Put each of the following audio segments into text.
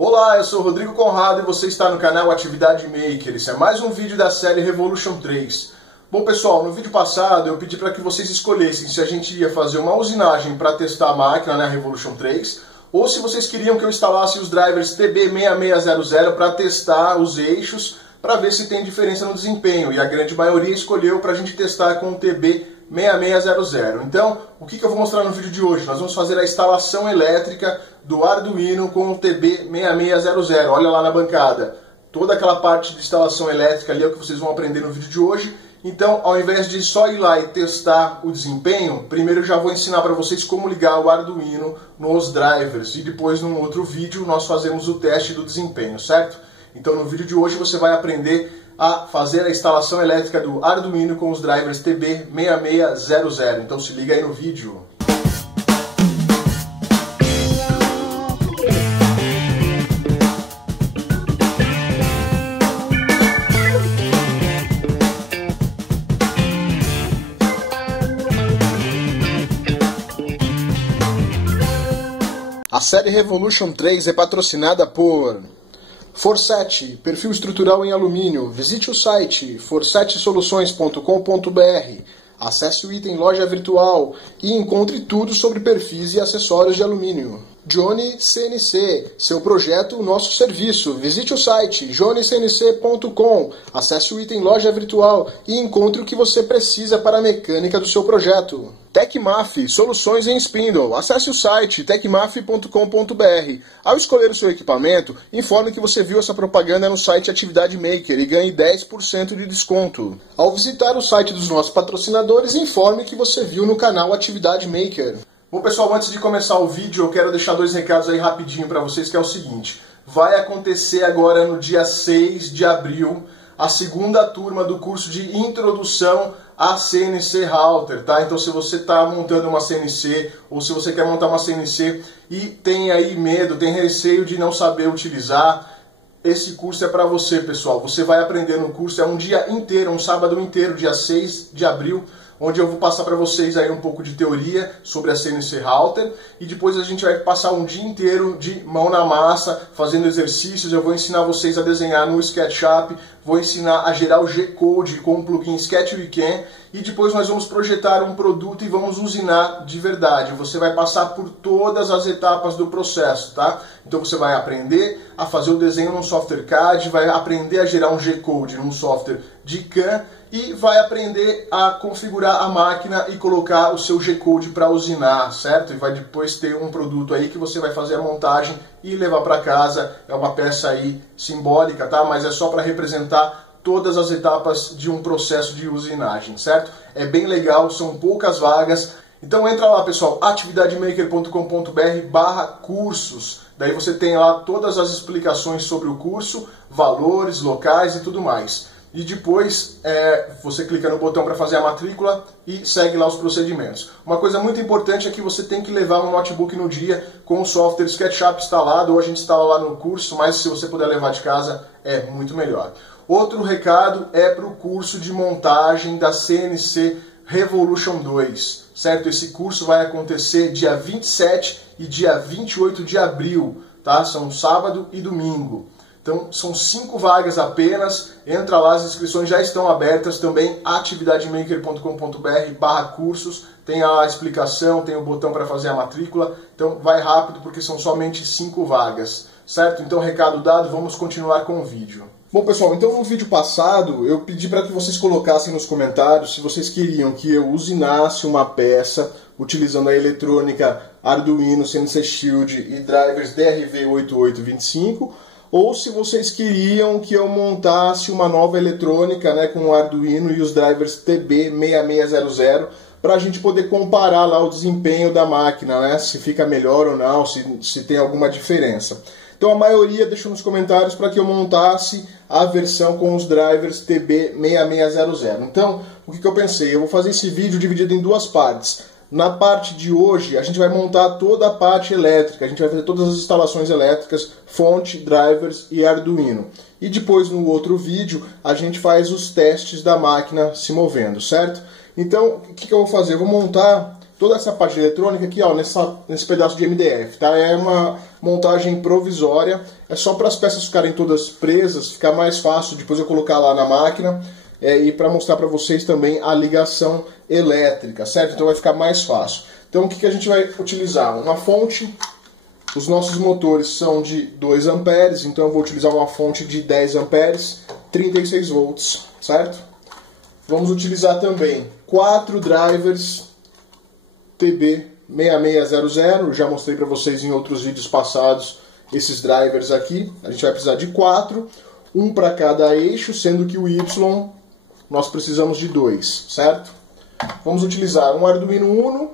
Olá, eu sou o Rodrigo Conrado e você está no canal Atividade Maker. Esse é mais um vídeo da série Revolution 3. Bom pessoal, no vídeo passado eu pedi para que vocês escolhessem se a gente ia fazer uma usinagem para testar a máquina, né, Revolution 3, ou se vocês queriam que eu instalasse os drivers TB6600 para testar os eixos, para ver se tem diferença no desempenho. E a grande maioria escolheu para a gente testar com o TB6600. Então, o que eu vou mostrar no vídeo de hoje? Nós vamos fazer a instalação elétrica do Arduino com o TB6600. Olha lá na bancada. Toda aquela parte de instalação elétrica ali é o que vocês vão aprender no vídeo de hoje. Então, ao invés de só ir lá e testar o desempenho, primeiro eu já vou ensinar para vocês como ligar o Arduino nos drivers. E depois, num outro vídeo, nós fazemos o teste do desempenho, certo? Então, no vídeo de hoje você vai aprender a fazer a instalação elétrica do Arduino com os drivers TB6600. Então se liga aí no vídeo. A série Revolution 3 é patrocinada por Forset, perfil estrutural em alumínio. Visite o site forsetesoluções.com.br. Acesse o item Loja Virtual e encontre tudo sobre perfis e acessórios de alumínio. Johnny CNC, seu projeto, nosso serviço. Visite o site johnnycnc.com. Acesse o item Loja Virtual e encontre o que você precisa para a mecânica do seu projeto. Tecmaf, soluções em spindle. Acesse o site tecmaf.com.br. Ao escolher o seu equipamento, informe que você viu essa propaganda no site Atividade Maker e ganhe 10% de desconto. Ao visitar o site dos nossos patrocinadores, informe que você viu no canal Atividade Maker. Bom pessoal, antes de começar o vídeo, eu quero deixar dois recados aí rapidinho para vocês, que é o seguinte. Vai acontecer agora no dia 6 de abril a segunda turma do curso de Introdução a CNC Router, tá? Então se você está montando uma CNC ou se você quer montar uma CNC e tem aí medo, tem receio de não saber utilizar, esse curso é para você, pessoal. Você vai aprender no curso, é um dia inteiro, um sábado inteiro, dia 6 de abril, onde eu vou passar para vocês aí um pouco de teoria sobre a CNC Router e depois a gente vai passar um dia inteiro de mão na massa, fazendo exercícios. Eu vou ensinar vocês a desenhar no SketchUp, vou ensinar a gerar o G-Code com o plugin Sketch Weekend e depois nós vamos projetar um produto e vamos usinar de verdade. Você vai passar por todas as etapas do processo, tá? Então você vai aprender a fazer o desenho num software CAD, vai aprender a gerar um G-Code num software de CAM e vai aprender a configurar a máquina e colocar o seu G-Code para usinar, certo? E vai depois ter um produto aí que você vai fazer a montagem e levar para casa. É uma peça aí simbólica, tá? Mas é só para representar todas as etapas de um processo de usinagem, certo? É bem legal, são poucas vagas. Então entra lá, pessoal, atividademaker.com.br/cursos. Daí você tem lá todas as explicações sobre o curso, valores, locais e tudo mais. E depois você clica no botão para fazer a matrícula e segue lá os procedimentos. Uma coisa muito importante é que você tem que levar um notebook no dia com o software SketchUp instalado, ou a gente instala lá no curso, mas se você puder levar de casa é muito melhor. Outro recado é para o curso de montagem da CNC Revolution 2, certo? Esse curso vai acontecer dia 27 e dia 28 de abril, tá? São sábado e domingo. Então, são 5 vagas apenas. Entra lá, as inscrições já estão abertas também, atividademaker.com.br/cursos. Tem a explicação, tem o botão para fazer a matrícula. Então, vai rápido porque são somente 5 vagas, certo? Então, recado dado, vamos continuar com o vídeo. Bom, pessoal, então no vídeo passado eu pedi para que vocês colocassem nos comentários se vocês queriam que eu usinasse uma peça utilizando a eletrônica Arduino, CNC Shield e drivers DRV8825, ou se vocês queriam que eu montasse uma nova eletrônica, né, com o Arduino e os drivers TB6600 para a gente poder comparar lá o desempenho da máquina, né, se fica melhor ou não, se tem alguma diferença. Então a maioria deixou nos comentários para que eu montasse a versão com os drivers TB6600. Então, o que eu pensei? Eu vou fazer esse vídeo dividido em duas partes. Na parte de hoje, a gente vai montar toda a parte elétrica, a gente vai fazer todas as instalações elétricas, fonte, drivers e Arduino. E depois, no outro vídeo, a gente faz os testes da máquina se movendo, certo? Então, o que eu vou fazer? Eu vou montar toda essa parte eletrônica aqui, ó, nesse pedaço de MDF, tá? É montagem provisória. É só para as peças ficarem todas presas, ficar mais fácil depois eu colocar lá na máquina. E para mostrar para vocês também a ligação elétrica, certo? Então vai ficar mais fácil. Então o que a gente vai utilizar? Uma fonte. Os nossos motores são de 2 amperes, então eu vou utilizar uma fonte de 10 amperes, 36 volts, certo? Vamos utilizar também 4 drivers TB6600, já mostrei para vocês em outros vídeos passados esses drivers aqui. A gente vai precisar de 4, um para cada eixo, sendo que o Y nós precisamos de 2, certo? Vamos utilizar um Arduino Uno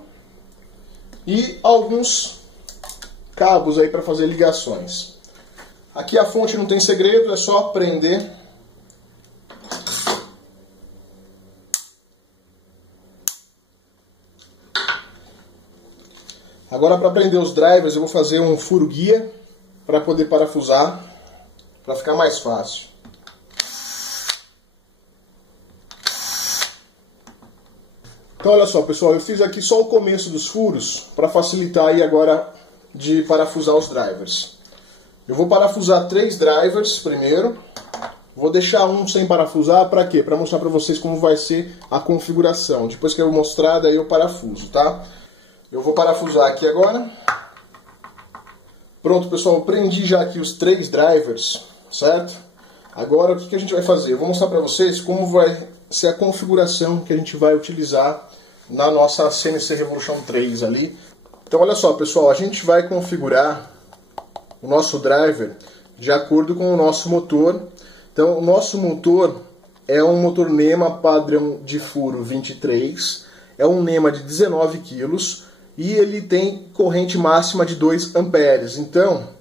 e alguns cabos aí para fazer ligações. Aqui a fonte não tem segredo, é só prender. Agora para prender os drivers eu vou fazer um furo guia para poder parafusar, para ficar mais fácil. Então olha só pessoal, eu fiz aqui só o começo dos furos para facilitar aí agora de parafusar os drivers. Eu vou parafusar 3 drivers primeiro. Vou deixar um sem parafusar, para quê? Para mostrar para vocês como vai ser a configuração. Depois que eu mostrar, daí eu parafuso, tá? Eu vou parafusar aqui agora. Pronto pessoal, eu prendi já aqui os 3 drivers, certo? Agora o que a gente vai fazer? Eu vou mostrar para vocês como vai ser a configuração que a gente vai utilizar na nossa CNC Revolution 3 ali. Então olha só pessoal, a gente vai configurar o nosso driver de acordo com o nosso motor. Então o nosso motor é um motor NEMA padrão de furo 23, é um NEMA de 19 kg e ele tem corrente máxima de 2 amperes. Então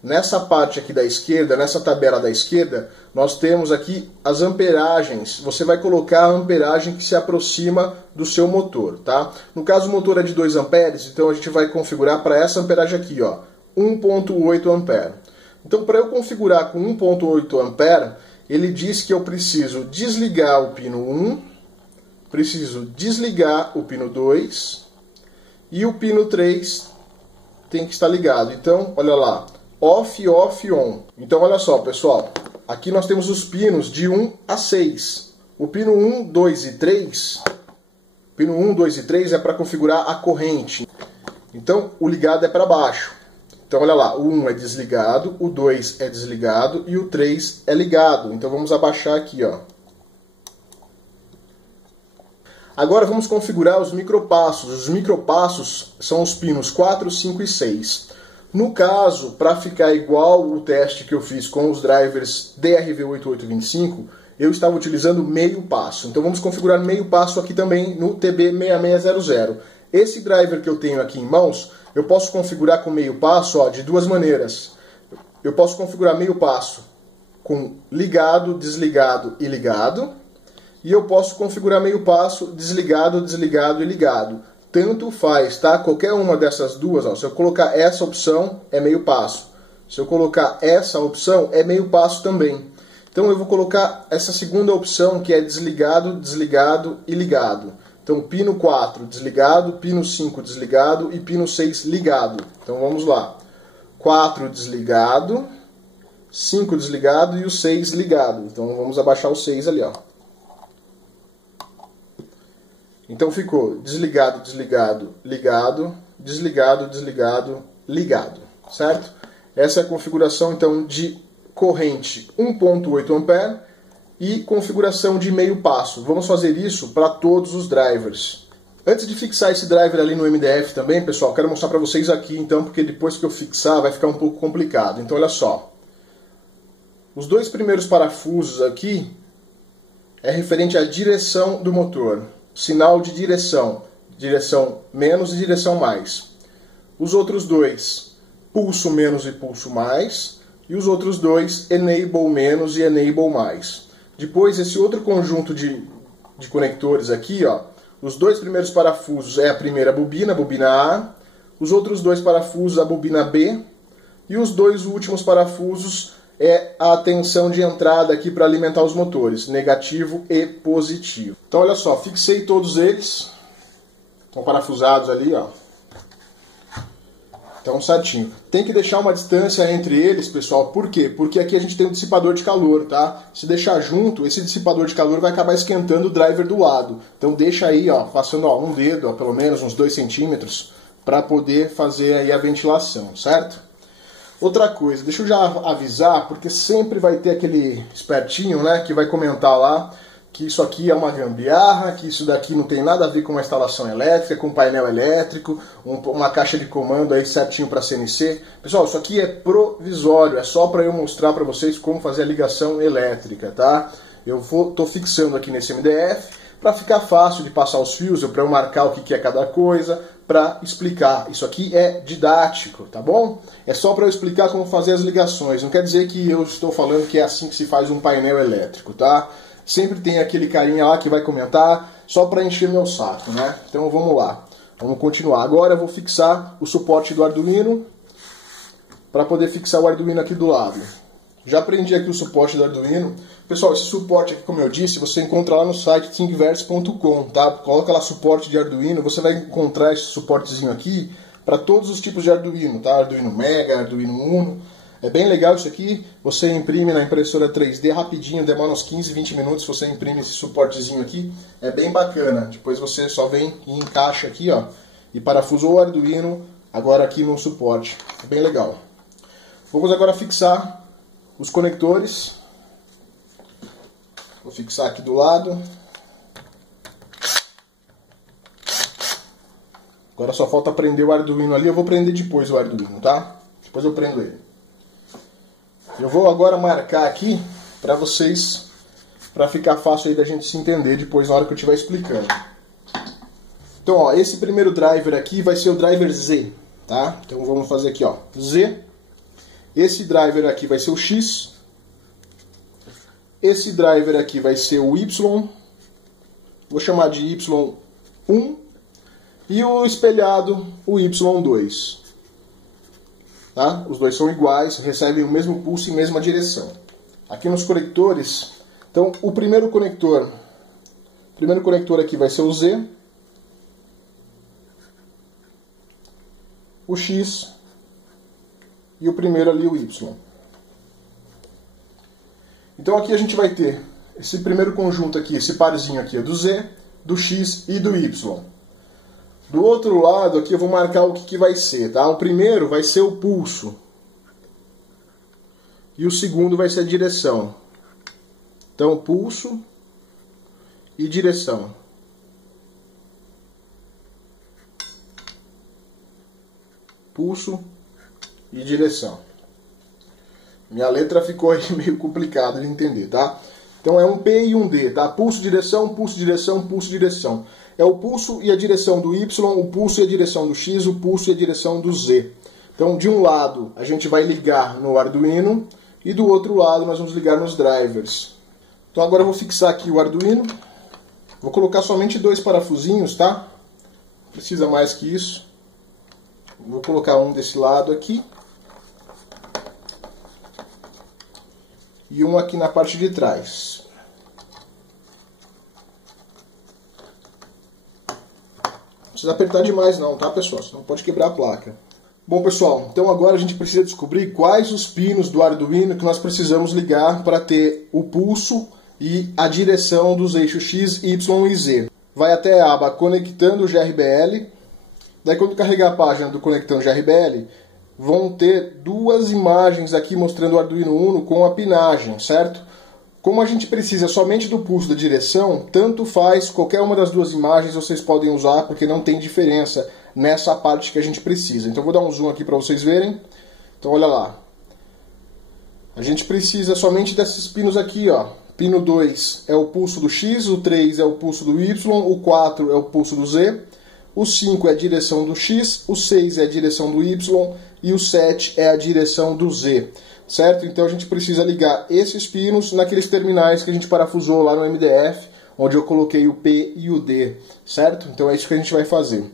nessa parte aqui da esquerda, nessa tabela da esquerda, nós temos aqui as amperagens. Você vai colocar a amperagem que se aproxima do seu motor, tá? No caso o motor é de 2 amperes, então a gente vai configurar para essa amperagem aqui, ó, 1.8 ampere. Então para eu configurar com 1.8 ampere, ele diz que eu preciso desligar o pino 1, preciso desligar o pino 2 e o pino 3 tem que estar ligado. Então, olha lá, off, off, on. Então olha só pessoal, aqui nós temos os pinos de 1 a 6. O pino 1, 2 e 3, pino 1, 2 e 3 é para configurar a corrente. Então o ligado é para baixo. Então olha lá, o 1 é desligado, o 2 é desligado e o 3 é ligado. Então vamos abaixar aqui, ó. Agora vamos configurar os micropassos. Os micropassos são os pinos 4, 5 e 6. No caso, para ficar igual o teste que eu fiz com os drivers DRV8825, eu estava utilizando meio passo. Então vamos configurar meio passo aqui também no TB6600. Esse driver que eu tenho aqui em mãos, eu posso configurar com meio passo de duas maneiras. Eu posso configurar meio passo com ligado, desligado e ligado. E eu posso configurar meio passo desligado, desligado e ligado. Tanto faz, tá? Qualquer uma dessas duas, ó, se eu colocar essa opção, é meio passo. Se eu colocar essa opção, é meio passo também. Então eu vou colocar essa segunda opção, que é desligado, desligado e ligado. Então pino 4 desligado, pino 5 desligado e pino 6 ligado. Então vamos lá. 4 desligado, 5 desligado e o 6 ligado. Então vamos abaixar o 6 ali, ó. Então ficou desligado, desligado, ligado, desligado, desligado, ligado, certo? Essa é a configuração então de corrente 1.8 ampere e configuração de meio passo. Vamos fazer isso para todos os drivers. Antes de fixar esse driver ali no MDF também, pessoal, quero mostrar para vocês aqui então, porque depois que eu fixar vai ficar um pouco complicado. Então olha só, os 2 primeiros parafusos aqui é referente à direção do motor. Sinal de direção, direção menos e direção mais. Os outros 2, pulso menos e pulso mais. E os outros 2, enable menos e enable mais. Depois, esse outro conjunto de conectores aqui, ó, os 2 primeiros parafusos é a primeira bobina, a bobina A. Os outros 2 parafusos, a bobina B. E os 2 últimos parafusos é a tensão de entrada aqui para alimentar os motores, negativo e positivo. Então olha só, fixei todos eles, estão parafusados ali, ó. Então, certinho. Tem que deixar uma distância entre eles, pessoal. Por quê? Porque aqui a gente tem um dissipador de calor, tá? Se deixar junto, esse dissipador de calor vai acabar esquentando o driver do lado. Então, deixa aí, ó, passando ó, um dedo, ó, pelo menos uns 2 centímetros, para poder fazer aí a ventilação, certo? Outra coisa, deixa eu já avisar, porque sempre vai ter aquele espertinho, né, que vai comentar lá que isso aqui é uma gambiarra, que isso daqui não tem nada a ver com uma instalação elétrica, com um painel elétrico, uma caixa de comando aí certinho para CNC. Pessoal, isso aqui é provisório, é só para eu mostrar para vocês como fazer a ligação elétrica, tá? Eu tô fixando aqui nesse MDF para ficar fácil de passar os fios, para eu marcar o que é cada coisa, para explicar. Isso aqui é didático, tá bom? É só para eu explicar como fazer as ligações. Não quer dizer que eu estou falando que é assim que se faz um painel elétrico, tá? Sempre tem aquele carinha lá que vai comentar só para encher meu saco, né? Então vamos lá. Vamos continuar. Agora eu vou fixar o suporte do Arduino para poder fixar o Arduino aqui do lado. Já aprendi aqui o suporte do Arduino. Pessoal, esse suporte aqui, como eu disse, você encontra lá no site thingiverse.com, tá? Coloca lá suporte de Arduino, você vai encontrar esse suportezinho aqui para todos os tipos de Arduino, tá? Arduino Mega, Arduino Uno. É bem legal isso aqui, você imprime na impressora 3D rapidinho, demora uns 15, 20 minutos, você imprime esse suportezinho aqui, é bem bacana. Depois você só vem e encaixa aqui, ó, e parafusou o Arduino agora aqui no suporte. É bem legal. Vamos agora fixar os conectores. Vou fixar aqui do lado. Agora só falta prender o Arduino ali, eu vou prender depois o Arduino, tá? Depois eu prendo ele. Eu vou agora marcar aqui para vocês, para ficar fácil aí da gente se entender depois na hora que eu estiver explicando. Então, ó, esse primeiro driver aqui vai ser o driver Z, tá? Então vamos fazer aqui, ó, Z. Esse driver aqui vai ser o X. Esse driver aqui vai ser o Y. Vou chamar de Y1. E o espelhado, o Y2. Tá? Os dois são iguais, recebem o mesmo pulso e mesma direção. Aqui nos conectores, então o primeiro conector aqui vai ser o Z, o X e o primeiro ali o Y. Então aqui a gente vai ter esse primeiro conjunto aqui, esse parzinho aqui, do Z, do X e do Y. Do outro lado aqui eu vou marcar o que vai ser, tá? O primeiro vai ser o pulso. E o segundo vai ser a direção. Então, pulso e direção. Pulso e direção. Minha letra ficou aí meio complicada de entender, tá? Então é um P e um D, tá? Pulso, direção, pulso, direção, pulso, direção. É o pulso e a direção do Y, o pulso e a direção do X, o pulso e a direção do Z. Então, de um lado, a gente vai ligar no Arduino e do outro lado nós vamos ligar nos drivers. Então, agora eu vou fixar aqui o Arduino. Vou colocar somente 2 parafusinhos, tá? Não precisa mais que isso. Vou colocar um desse lado aqui. E um aqui na parte de trás. Não precisa apertar demais não, tá, pessoal? Senão pode quebrar a placa. Bom, pessoal, então agora a gente precisa descobrir quais os pinos do Arduino que nós precisamos ligar para ter o pulso e a direção dos eixos X, Y e Z. Vai até a aba Conectando GRBL. Daí quando carregar a página do Conectando GRBL, vão ter 2 imagens aqui mostrando o Arduino Uno com a pinagem, certo? Como a gente precisa somente do pulso da direção, tanto faz, qualquer uma das 2 imagens vocês podem usar, porque não tem diferença nessa parte que a gente precisa. Então vou dar um zoom aqui para vocês verem. Então olha lá. A gente precisa somente desses pinos aqui, ó. Pino 2 é o pulso do X, o 3 é o pulso do Y, o 4 é o pulso do Z, o 5 é a direção do X, o 6 é a direção do Y e o 7 é a direção do Z. Certo? Então a gente precisa ligar esses pinos naqueles terminais que a gente parafusou lá no MDF, onde eu coloquei o P e o D, certo? Então é isso que a gente vai fazer.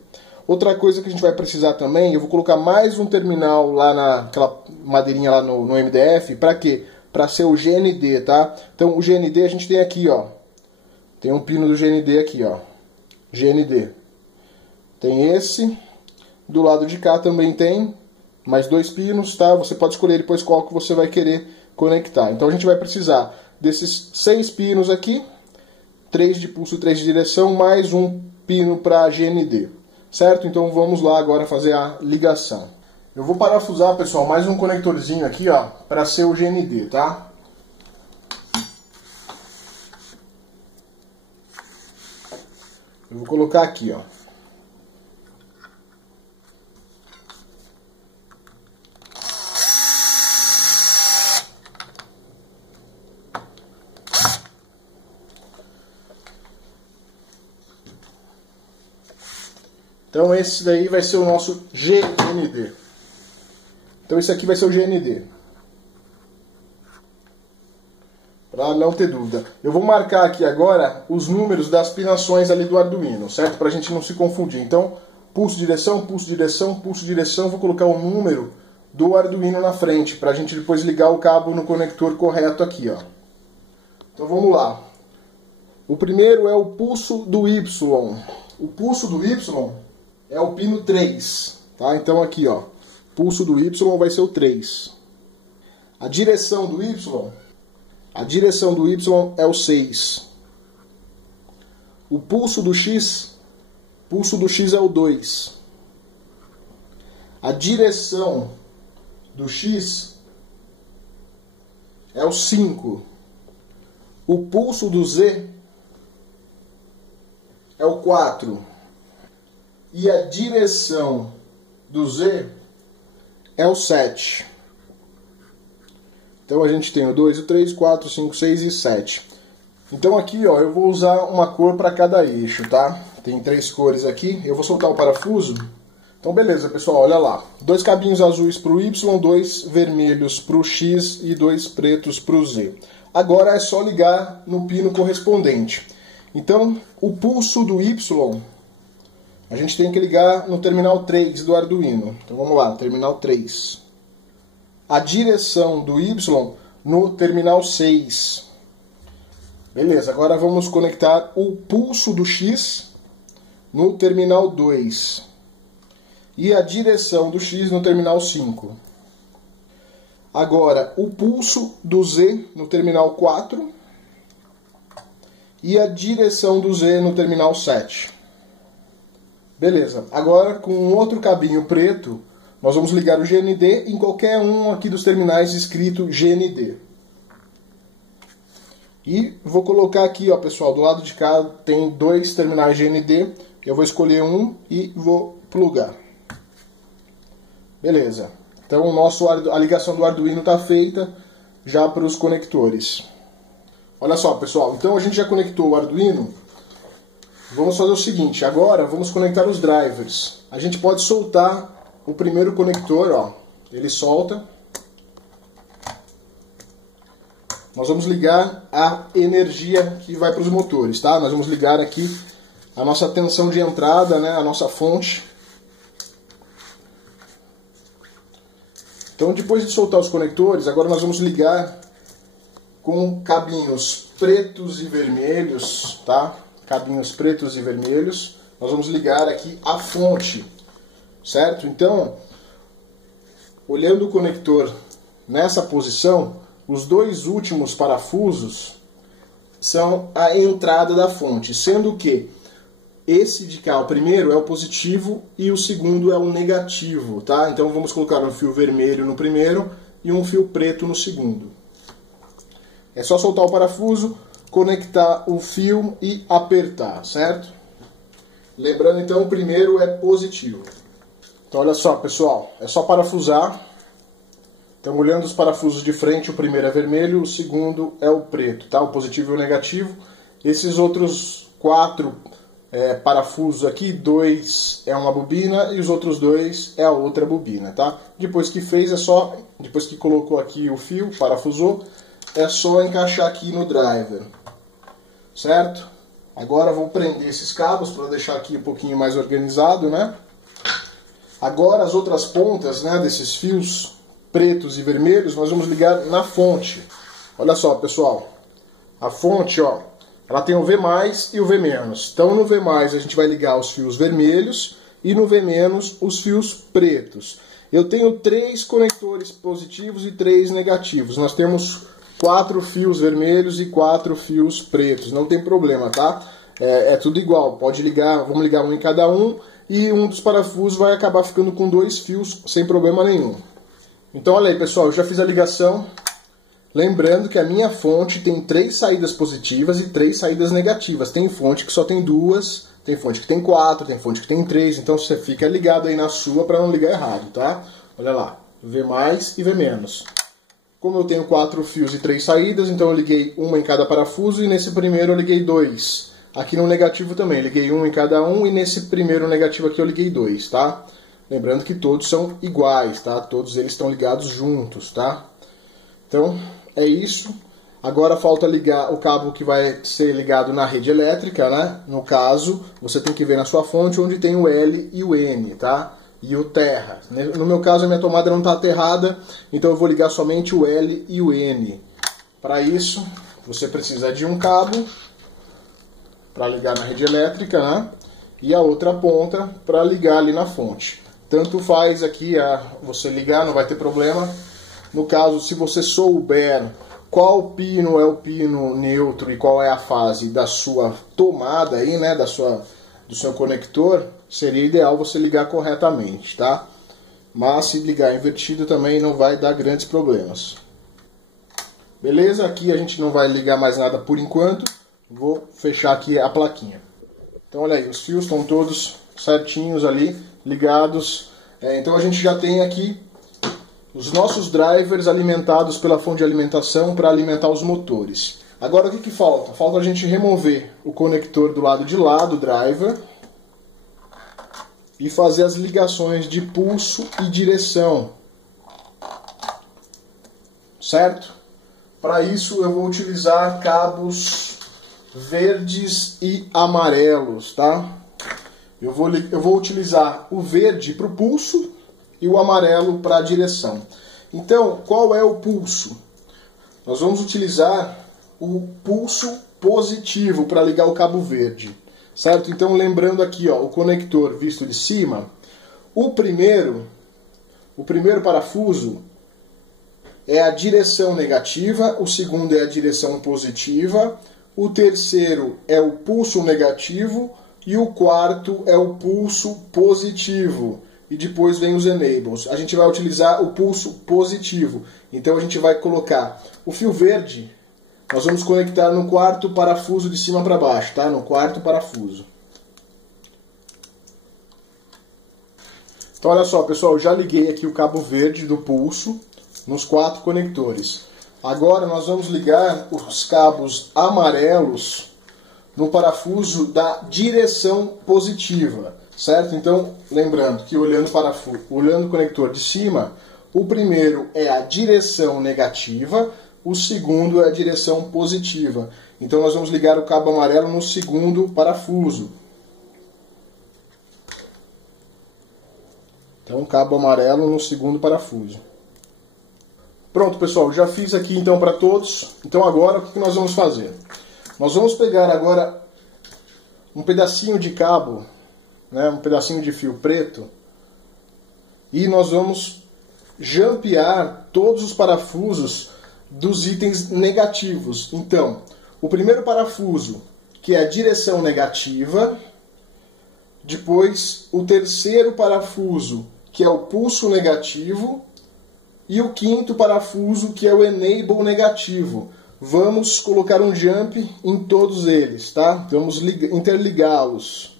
Outra coisa que a gente vai precisar também, eu vou colocar mais um terminal lá naquela madeirinha lá no MDF, para quê? Para ser o GND, tá? Então o GND a gente tem aqui, ó. Tem um pino do GND aqui, ó. GND. Tem esse. Do lado de cá também tem. mais 2 pinos, tá? Você pode escolher depois qual que você vai querer conectar. Então a gente vai precisar desses 6 pinos aqui, 3 de pulso, 3 de direção, mais um pino para GND, certo? Então vamos lá agora fazer a ligação. Eu vou parafusar, pessoal, mais um conectorzinho aqui, ó, para ser o GND, tá? Eu vou colocar aqui, ó. Então esse daí vai ser o nosso GND. Então esse aqui vai ser o GND. Para não ter dúvida. Eu vou marcar aqui agora os números das pinações ali do Arduino, certo? Para a gente não se confundir. Então, pulso, direção, pulso, direção, pulso, direção. Vou colocar o número do Arduino na frente, para a gente depois ligar o cabo no conector correto aqui, ó. Então vamos lá. O primeiro é o pulso do Y. O pulso do Y é o pino 3, tá? Então aqui, ó, pulso do Y vai ser o 3. A direção do Y é o 6. O pulso do X é o 2. A direção do X é o 5. O pulso do Z é o 4. E a direção do Z é o 7. Então a gente tem o 2, o 3, 4, 5, 6 e 7. Então aqui, ó, eu vou usar uma cor para cada eixo, tá? Tem 3 cores aqui. Eu vou soltar o parafuso. Então beleza, pessoal, olha lá. 2 cabinhos azuis para o Y, 2 vermelhos para o X e 2 pretos para o Z. Agora é só ligar no pino correspondente. Então, o pulso do Y a gente tem que ligar no terminal 3 do Arduino. Então vamos lá, terminal 3. A direção do Y no terminal 6. Beleza, agora vamos conectar o pulso do X no terminal 2. E a direção do X no terminal 5. Agora, o pulso do Z no terminal 4. E a direção do Z no terminal 7. Beleza, agora com um outro cabinho preto, nós vamos ligar o GND em qualquer um aqui dos terminais escrito GND. E vou colocar aqui, ó, pessoal, do lado de cá tem 2 terminais GND. Eu vou escolher um e vou plugar. Beleza, então a ligação do Arduino está feita já para os conectores. Olha só, pessoal, então a gente já conectou o Arduino. Vamos fazer o seguinte, agora vamos conectar os drivers. A gente pode soltar o primeiro conector, ó. Ele solta. Nós vamos ligar a energia que vai para os motores, tá? Nós vamos ligar aqui a nossa tensão de entrada, né? A nossa fonte. Então, depois de soltar os conectores, agora nós vamos ligar com cabinhos pretos e vermelhos, tá? Cabinhos pretos e vermelhos, nós vamos ligar aqui a fonte, certo? Então, olhando o conector nessa posição, os 2 últimos parafusos são a entrada da fonte, sendo que esse de cá, o primeiro, é o positivo e o segundo é o negativo, tá? Então vamos colocar um fio vermelho no primeiro e um fio preto no segundo. É só soltar o parafuso, conectar o fio e apertar, certo? Lembrando, então, o primeiro é positivo. Então, olha só, pessoal, é só parafusar. Então, olhando os parafusos de frente, o primeiro é vermelho, o segundo é o preto, tá? O positivo e o negativo. Esses outros 4 parafusos aqui, 2 é uma bobina e os outros 2 é a outra bobina, tá? Depois que fez, depois que colocou aqui o fio, parafusou, é só encaixar aqui no driver, certo? Agora vou prender esses cabos para deixar aqui um pouquinho mais organizado, né? Agora as outras pontas, né, desses fios pretos e vermelhos, nós vamos ligar na fonte. Olha só, pessoal, a fonte, ó, ela tem o V+, e o V-. Então no V+, a gente vai ligar os fios vermelhos e no V- os fios pretos. Eu tenho 3 conectores positivos e 3 negativos. Nós temos 4 fios vermelhos e 4 fios pretos. Não tem problema, tá? É tudo igual. Pode ligar, vamos ligar um em cada um. E um dos parafusos vai acabar ficando com 2 fios sem problema nenhum. Então olha aí, pessoal, eu já fiz a ligação. Lembrando que a minha fonte tem 3 saídas positivas e 3 saídas negativas. Tem fonte que só tem 2, tem fonte que tem 4, tem fonte que tem 3. Então você fica ligado aí na sua para não ligar errado, tá? Olha lá, V mais e V menos. Como eu tenho 4 fios e 3 saídas, então eu liguei uma em cada parafuso e nesse primeiro eu liguei 2. Aqui no negativo também, liguei um em cada um e nesse primeiro negativo aqui eu liguei 2, tá? Lembrando que todos são iguais, tá? Todos eles estão ligados juntos, tá? Então, é isso. Agora falta ligar o cabo que vai ser ligado na rede elétrica, né? No caso, você tem que ver na sua fonte onde tem o L e o N, tá? E o terra. No meu caso, a minha tomada não está aterrada, então eu vou ligar somente o L e o N. Para isso, você precisa de um cabo para ligar na rede elétrica, né? E a outra ponta para ligar ali na fonte. Tanto faz aqui você ligar, não vai ter problema. No caso, se você souber qual pino é o pino neutro e qual é a fase da sua tomada aí, né, do seu conector, seria ideal você ligar corretamente, tá? Mas se ligar invertido também não vai dar grandes problemas. Beleza? Aqui a gente não vai ligar mais nada por enquanto. Vou fechar aqui a plaquinha. Então olha aí, os fios estão todos certinhos ali, ligados. Então a gente já tem aqui os nossos drivers alimentados pela fonte de alimentação para alimentar os motores. Agora o que falta? Falta a gente remover o conector do lado de lá do driver e fazer as ligações de pulso e direção. Certo? Para isso eu vou utilizar cabos verdes e amarelos, tá? Eu vou utilizar o verde para o pulso e o amarelo para a direção. Então, qual é o pulso? Nós vamos utilizar o pulso positivo para ligar o cabo verde, certo? Então, lembrando aqui, ó, o conector visto de cima, o primeiro parafuso é a direção negativa, o segundo é a direção positiva, o terceiro é o pulso negativo e o quarto é o pulso positivo. E depois vem os enables. A gente vai utilizar o pulso positivo. Então a gente vai colocar o fio verde, nós vamos conectar no quarto parafuso de cima para baixo, tá? No quarto parafuso. Então olha só, pessoal, eu já liguei aqui o cabo verde do pulso nos 4 conectores. Agora nós vamos ligar os cabos amarelos no parafuso da direção positiva, certo? Então, lembrando que olhando o conector de cima, o primeiro é a direção negativa, o segundo é a direção positiva. Então nós vamos ligar o cabo amarelo no segundo parafuso. Então, cabo amarelo no segundo parafuso. Pronto, pessoal, já fiz aqui então para todos. Então agora o que nós vamos fazer? Nós vamos pegar agora um pedacinho de cabo, né, um pedacinho de fio preto, e nós vamos jampear todos os parafusos dos itens negativos. Então, o primeiro parafuso, que é a direção negativa, depois o terceiro parafuso, que é o pulso negativo, e o quinto parafuso, que é o enable negativo. Vamos colocar um jump em todos eles, tá? Vamos interligá-los.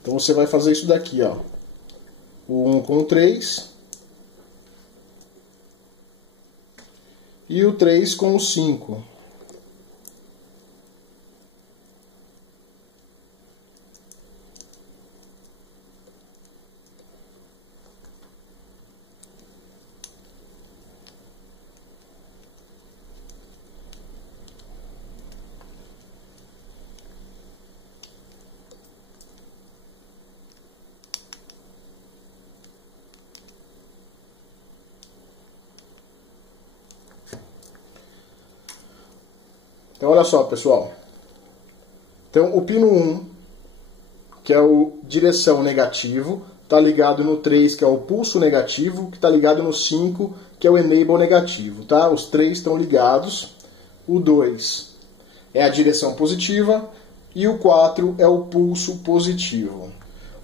Então você vai fazer isso daqui, ó. O 1 com o 3. E o 3 com o 5. Então olha só, pessoal. Então o pino 1, que é o direção negativo, está ligado no 3, que é o pulso negativo, que está ligado no 5, que é o enable negativo, tá? Os 3 estão ligados. O 2 é a direção positiva e o 4 é o pulso positivo.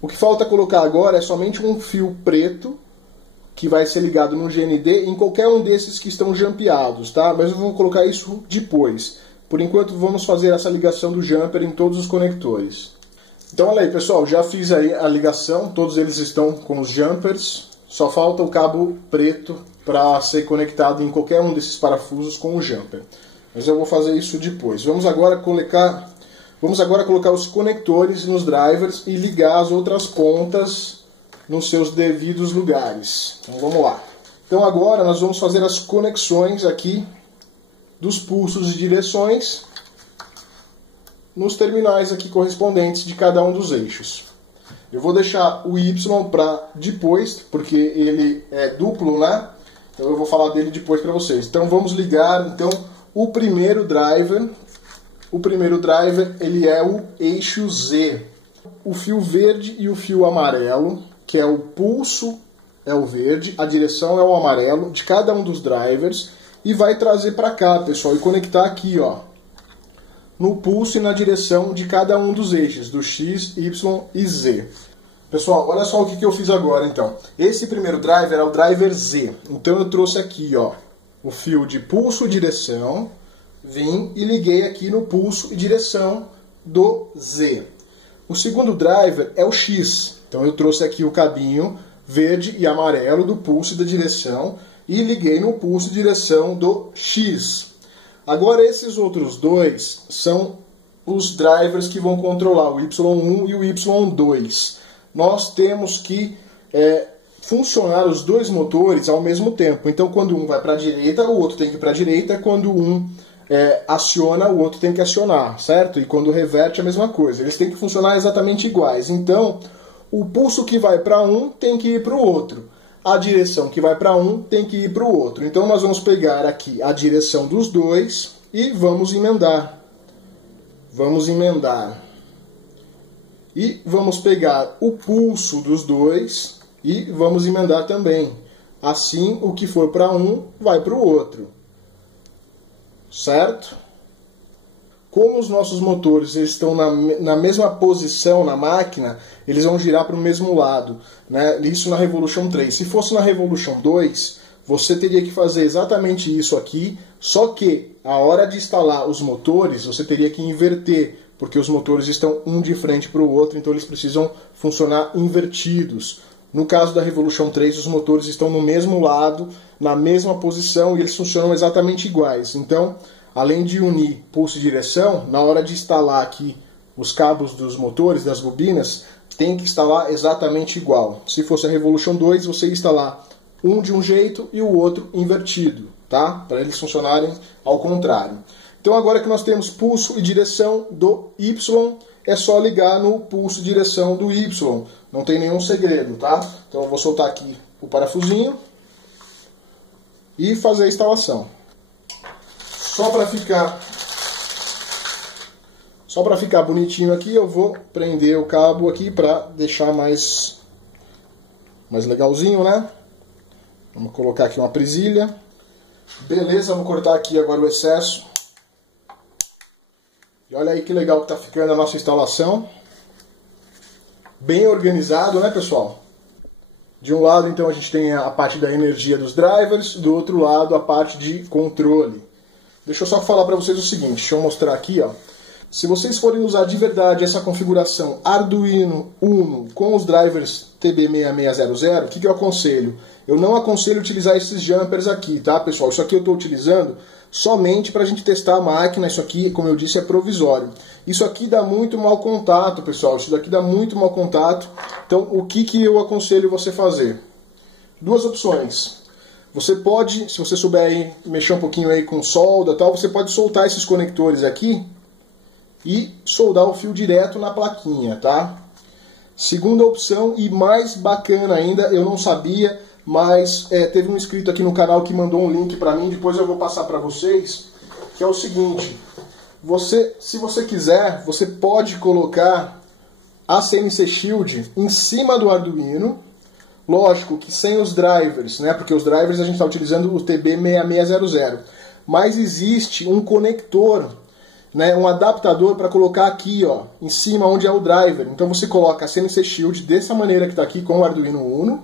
O que falta colocar agora é somente um fio preto que vai ser ligado no GND em qualquer um desses que estão jampeados, tá? Mas eu vou colocar isso depois. Por enquanto vamos fazer essa ligação do jumper em todos os conectores. Então olha aí, pessoal, já fiz aí a ligação, todos eles estão com os jumpers, só falta o cabo preto para ser conectado em qualquer um desses parafusos com o jumper. Mas eu vou fazer isso depois. Vamos agora colocar os conectores nos drivers e ligar as outras pontas nos seus devidos lugares. Então vamos lá. Então agora nós vamos fazer as conexões aqui dos pulsos e direções nos terminais aqui correspondentes de cada um dos eixos. Eu vou deixar o Y para depois, porque ele é duplo, né? Então eu vou falar dele depois para vocês. Então vamos ligar então o primeiro driver. O primeiro driver ele é o eixo Z. O fio verde e o fio amarelo, que é o pulso é o verde, a direção é o amarelo de cada um dos drivers e vai trazer para cá, pessoal, e conectar aqui, ó, no pulso e na direção de cada um dos eixos, do X, Y e Z. Pessoal, olha só o que eu fiz agora, então. Esse primeiro driver é o driver Z. Então eu trouxe aqui, ó, o fio de pulso e direção, vim e liguei aqui no pulso e direção do Z. O segundo driver é o X. Então eu trouxe aqui o cabinho verde e amarelo do pulso e da direção e liguei no pulso e direção do X. Agora esses outros dois são os drivers que vão controlar o Y1 e o Y2. Nós temos que funcionar os dois motores ao mesmo tempo. Então quando um vai para a direita, o outro tem que ir para a direita. Quando um aciona, o outro tem que acionar, certo? E quando reverte, a mesma coisa. Eles têm que funcionar exatamente iguais. Então o pulso que vai para um tem que ir para o outro. A direção que vai para um tem que ir para o outro. Então nós vamos pegar aqui a direção dos dois e vamos emendar. Vamos emendar. E vamos pegar o pulso dos dois e vamos emendar também. Assim, o que for para um vai para o outro. Certo? Como os nossos motores estão na mesma posição na máquina, eles vão girar para o mesmo lado, né? Isso na Revolution 3. Se fosse na Revolution 2, você teria que fazer exatamente isso aqui, só que a hora de instalar os motores, você teria que inverter, porque os motores estão um de frente para o outro, então eles precisam funcionar invertidos. No caso da Revolution 3, os motores estão no mesmo lado, na mesma posição, e eles funcionam exatamente iguais. Então, além de unir pulso e direção, na hora de instalar aqui os cabos dos motores, das bobinas, tem que instalar exatamente igual. Se fosse a Revolution 2, você ia instalar um de um jeito e o outro invertido, tá? Para eles funcionarem ao contrário. Então agora que nós temos pulso e direção do Y, é só ligar no pulso e direção do Y. Não tem nenhum segredo, tá? Então eu vou soltar aqui o parafusinho e fazer a instalação. Só para ficar bonitinho aqui, eu vou prender o cabo aqui para deixar mais legalzinho, né? Vamos colocar aqui uma presilha. Beleza, vou cortar aqui agora o excesso. E olha aí que legal que tá ficando a nossa instalação. Bem organizado, né, pessoal? De um lado, então, a gente tem a parte da energia dos drivers, do outro lado, a parte de controle. Deixa eu só falar para vocês o seguinte, deixa eu mostrar aqui, ó. Se vocês forem usar de verdade essa configuração Arduino Uno com os drivers TB6600, o que eu aconselho? Eu não aconselho utilizar esses jumpers aqui, tá, pessoal? Isso aqui eu estou utilizando somente para a gente testar a máquina. Isso aqui, como eu disse, é provisório. Isso aqui dá muito mau contato, pessoal. Isso daqui dá muito mau contato. Então, o que eu aconselho você fazer? Duas opções. Você pode, se você souber aí, mexer um pouquinho aí com solda e tal, você pode soltar esses conectores aqui e soldar o fio direto na plaquinha, tá? Segunda opção, e mais bacana ainda, eu não sabia, mas teve um inscrito aqui no canal que mandou um link para mim, depois eu vou passar para vocês, que é o seguinte: se você quiser, você pode colocar a CNC Shield em cima do Arduino. Lógico que sem os drivers, né? Porque os drivers a gente está utilizando o TB6600. Mas existe um conector, né? Um adaptador para colocar aqui, ó, em cima onde é o driver. Então você coloca a CNC Shield dessa maneira que está aqui com o Arduino Uno.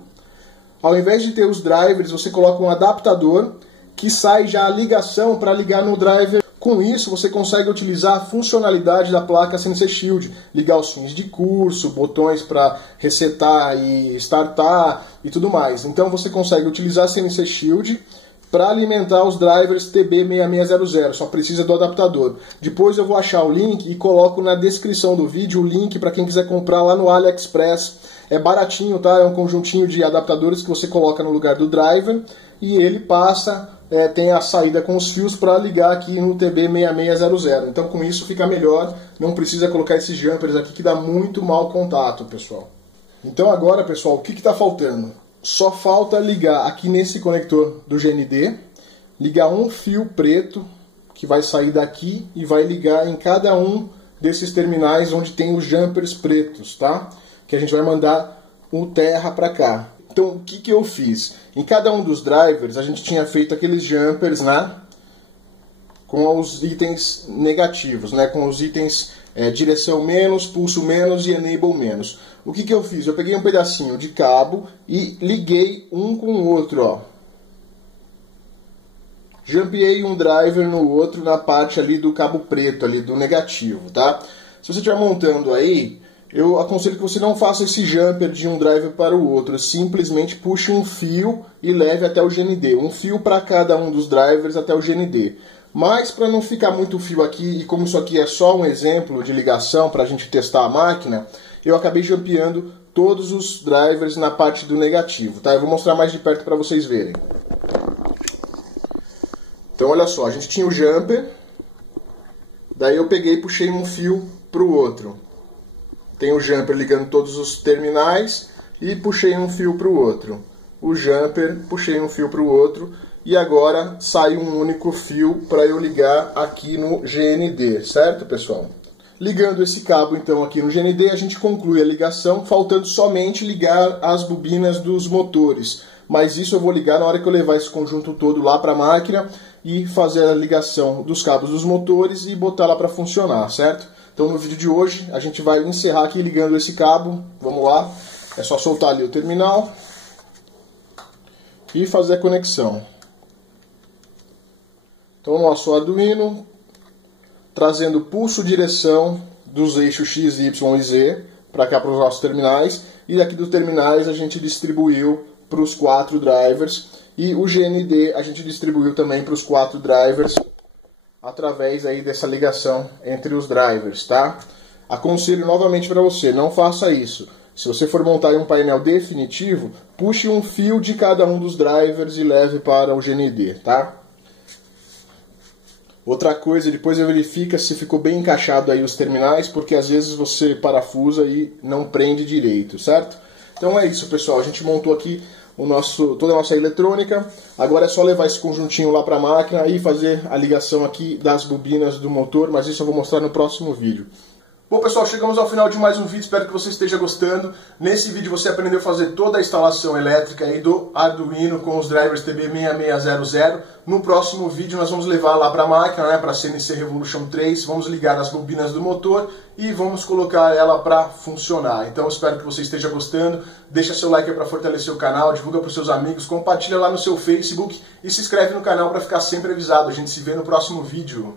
Ao invés de ter os drivers, você coloca um adaptador que sai já a ligação para ligar no driver. Com isso, você consegue utilizar a funcionalidade da placa CNC Shield, ligar os fins de curso, botões para resetar e startar e tudo mais. Então você consegue utilizar a CNC Shield para alimentar os drivers TB6600, só precisa do adaptador. Depois eu vou achar o link e coloco na descrição do vídeo o link para quem quiser comprar lá no AliExpress. É baratinho, tá? É um conjuntinho de adaptadores que você coloca no lugar do driver e ele passa... tem a saída com os fios para ligar aqui no TB6600. Então com isso fica melhor, não precisa colocar esses jumpers aqui que dá muito mau contato, pessoal. Então agora, pessoal, o que está faltando? Só falta ligar aqui nesse conector do GND, ligar um fio preto que vai sair daqui e vai ligar em cada um desses terminais onde tem os jumpers pretos, tá? Que a gente vai mandar o terra para cá. Então, o que eu fiz? Em cada um dos drivers, a gente tinha feito aqueles jumpers, né? Com os itens negativos, né? Com os itens direção menos, pulso menos e enable menos. O que eu fiz? Eu peguei um pedacinho de cabo e liguei um com o outro, ó. Jumpeei um driver no outro na parte ali do cabo preto, ali do negativo, tá? Se você estiver montando aí... eu aconselho que você não faça esse jumper de um driver para o outro. Simplesmente puxe um fio e leve até o GND. Um fio para cada um dos drivers até o GND. Mas para não ficar muito fio aqui, e como isso aqui é só um exemplo de ligação para a gente testar a máquina, eu acabei jumpeando todos os drivers na parte do negativo. Tá? Eu vou mostrar mais de perto para vocês verem. Então olha só, a gente tinha o jumper. Daí eu peguei e puxei um fio para o outro. Tem o jumper ligando todos os terminais e puxei um fio para o outro. O jumper, puxei um fio para o outro e agora sai um único fio para eu ligar aqui no GND, certo, pessoal? Ligando esse cabo então aqui no GND, a gente conclui a ligação, faltando somente ligar as bobinas dos motores. Mas isso eu vou ligar na hora que eu levar esse conjunto todo lá para a máquina e fazer a ligação dos cabos dos motores e botar lá para funcionar, certo? Então no vídeo de hoje a gente vai encerrar aqui ligando esse cabo. Vamos lá, é só soltar ali o terminal e fazer a conexão. Então o nosso Arduino trazendo pulso direção dos eixos X, Y e Z para cá para os nossos terminais. E daqui dos terminais a gente distribuiu para os 4 drivers. E o GND a gente distribuiu também para os 4 drivers através aí dessa ligação entre os drivers, tá? Aconselho novamente para você, não faça isso. Se você for montar um painel definitivo, puxe um fio de cada um dos drivers e leve para o GND, tá? Outra coisa, depois verifica se ficou bem encaixado aí os terminais, porque às vezes você parafusa e não prende direito, certo? Então é isso, pessoal. A gente montou aqui toda a nossa eletrônica. Agora é só levar esse conjuntinho lá para a máquina e fazer a ligação aqui das bobinas do motor, mas isso eu vou mostrar no próximo vídeo. Bom, pessoal, chegamos ao final de mais um vídeo, espero que você esteja gostando. Nesse vídeo você aprendeu a fazer toda a instalação elétrica aí do Arduino com os drivers TB6600. No próximo vídeo nós vamos levar lá para a máquina, né, para a CNC Revolution 3, vamos ligar as bobinas do motor e vamos colocar ela para funcionar. Então espero que você esteja gostando, deixa seu like para fortalecer o canal, divulga para os seus amigos, compartilha lá no seu Facebook e se inscreve no canal para ficar sempre avisado. A gente se vê no próximo vídeo.